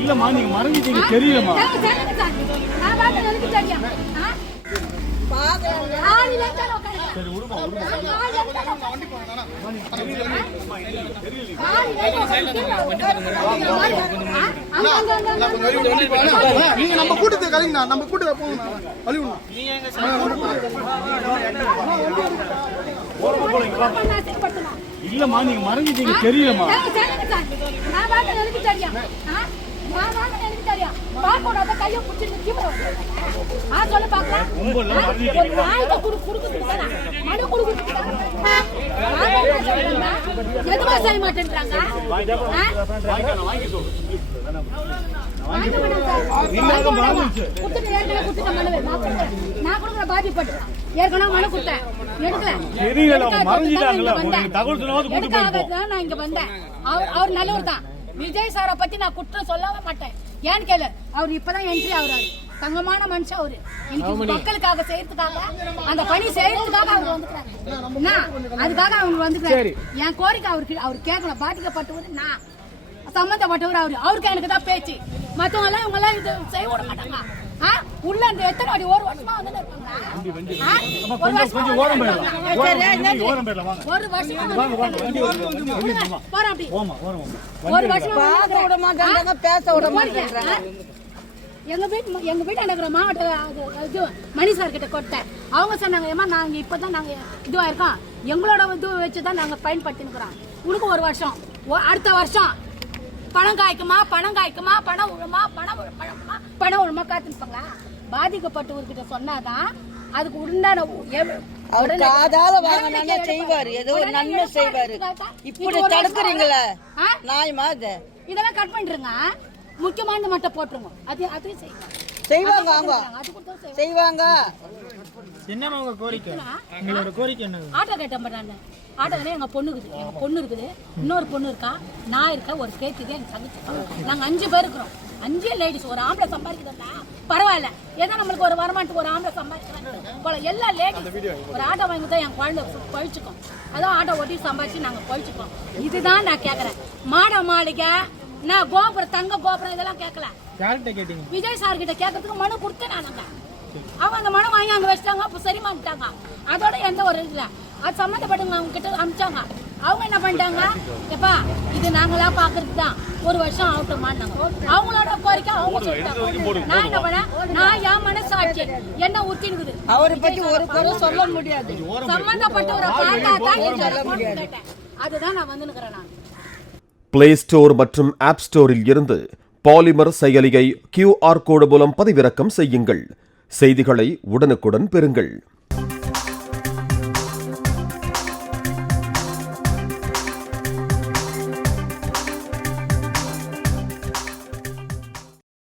இல்லம்மா நீங்க மறந்துட்டீங்க தெரியலமா சரி விடுமா நீங்க நம்ம கூட்டத்தை கலைங்கண்ணா, நம்ம கூட்டத்தை போங்கண்ணா, கழிவுண்ணா. இல்லம்மா நீங்க மறந்துட்டீங்க தெரியலமா விஜய் சாரை பத்தி நான் குற்றம் சொல்லவே மாட்டேன். ஏன்னு கேளு, அவர் இப்பதான் என்ட்ரி ஆகுறாரு. தங்கமான மனுஷன் அவரு. மக்களுக்காக செய்யறதுக்காக, அந்த பணி செய்யறதுக்காக அவர் வந்துக்கிறாரு. அதுக்காக அவங்க வந்துக்கிறாரு. என் கோரிக்கை அவர் கேட்கணும். பாதிக்கப்பட்டவர் நான், சம்பந்தப்பட்டவர் அவருக்கு எனக்கு தான் பேச்சு. மத்தவங்க எல்லாம் இவங்க எல்லாம் இது செய்ய விட மாட்டாங்க. உள்ள இந்த எத்தனை வாடி ஒரு வருஷமா வந்து ஒரு வருஷமா விட மாட்டாங்க, பேச விட மாட்டாங்க. எங்க வீட்டு எனக்கு மாவட்ட மணி சார் கிட்ட கொடுத்தேன். அவங்க சொன்னாங்க, ஏமா நாங்க இப்பதான் நாங்க இதுவா இருக்கோம், எங்களோட இது வச்சுதான் நாங்க பயன்படுத்தினுக்கிறோம். உனக்கு ஒரு வருஷம், அடுத்த வருஷம் பணம் காய்க்குமா பணம் விழுமா பணம் விழுமா காத்துப்பாங்களா? பாதிக்கப்பட்டவர்கிட்ட சொன்னாதான் அதுக்கு உண்டான செய்வாரு, ஏதோ ஒரு நன்மை செய்வாரு. இப்படி தடுக்கிறீங்களா? நியாயமா? இதெல்லாம் கட் பண்ணிருங்க, முக்கியமான மட்டும் போட்டுருங்க. அதையும் செய்வாங்க, அவங்க செய்வாங்க. என்னமா உங்க கோரிக்கை? உங்களோட கோரிக்கை என்ன? ஆட்டோ கேட்டேன் நான். ஆட்டோல எங்க பொண்ணு இருக்குது, இன்னொரு பொண்ணு இருக்கா, நான் இருக்கேன், ஒரு கேட்டுக்கு எங்க தங்கச்சி. நாங்க 5 பேர் இருக்கிறோம். 5 லேடிஸ். ஒரு ஆம்பளை சம்பாதிக்கிறதா பரவாயில்ல, ஏதோ நம்மளுக்கு ஒரு வருமானத்துக்கு ஒரு ஆம்பளை சம்பாதிக்கலாம். எல்லா லேடிஸ் ஒரு ஆட்டோ வாங்கி தான் என் குழந்தை பழிச்சுக்கோம். அதான் ஆட்டோ ஓட்டி சம்பாதிச்சு நாங்க பழிச்சுக்கோம். இதுதான் நான் கேக்குறேன். மாட மாளிகை, நான் கோபுரம், தங்க கோபுரம் இதெல்லாம் கேட்கல. விஜய் சார் கிட்ட கேட்கறதுக்கு மனு கொடுத்தேன் நானுங்க. அவங்க அந்த மனு வாங்கி அங்க வச்சிட்டாங்க. அப்ப சரிமாட்டாங்க. அதோட எந்த ஒரு இல்ல, அது சம்மந்தப்பட்டவங்க அவங்க கிட்ட அனுப்பிச்சாங்க. அவங்க என்ன பண்ணிட்டாங்க, எப்பா இது நாங்களா பாக்குறது தான், ஒரு வருஷம் ஆகட்டும் மாட்டாங்க. அவங்களோட கோரிக்கை அவங்க சொல்லிட்டாங்க. நான் என்ன பண்ணேன், நான் என் மனசாட்சி என்ன ஊத்தினுக்குது, அவரை பத்தி ஒரு குறை சொல்ல முடியாது. சம்பந்தப்பட்டவரை பார்த்தா தான் சொல்ல முடியாது. அதுதான் நான் வந்து நிக்கிறேன். நான் பிளே ஸ்டோர் மற்றும் ஆப் ஸ்டோரில் இருந்து பாலிமர் செயலியை QR கோடு மூலம் பதிவிறக்கம் செய்யுங்கள். செய்திகளை உடனுக்குடன் பெறுங்கள்.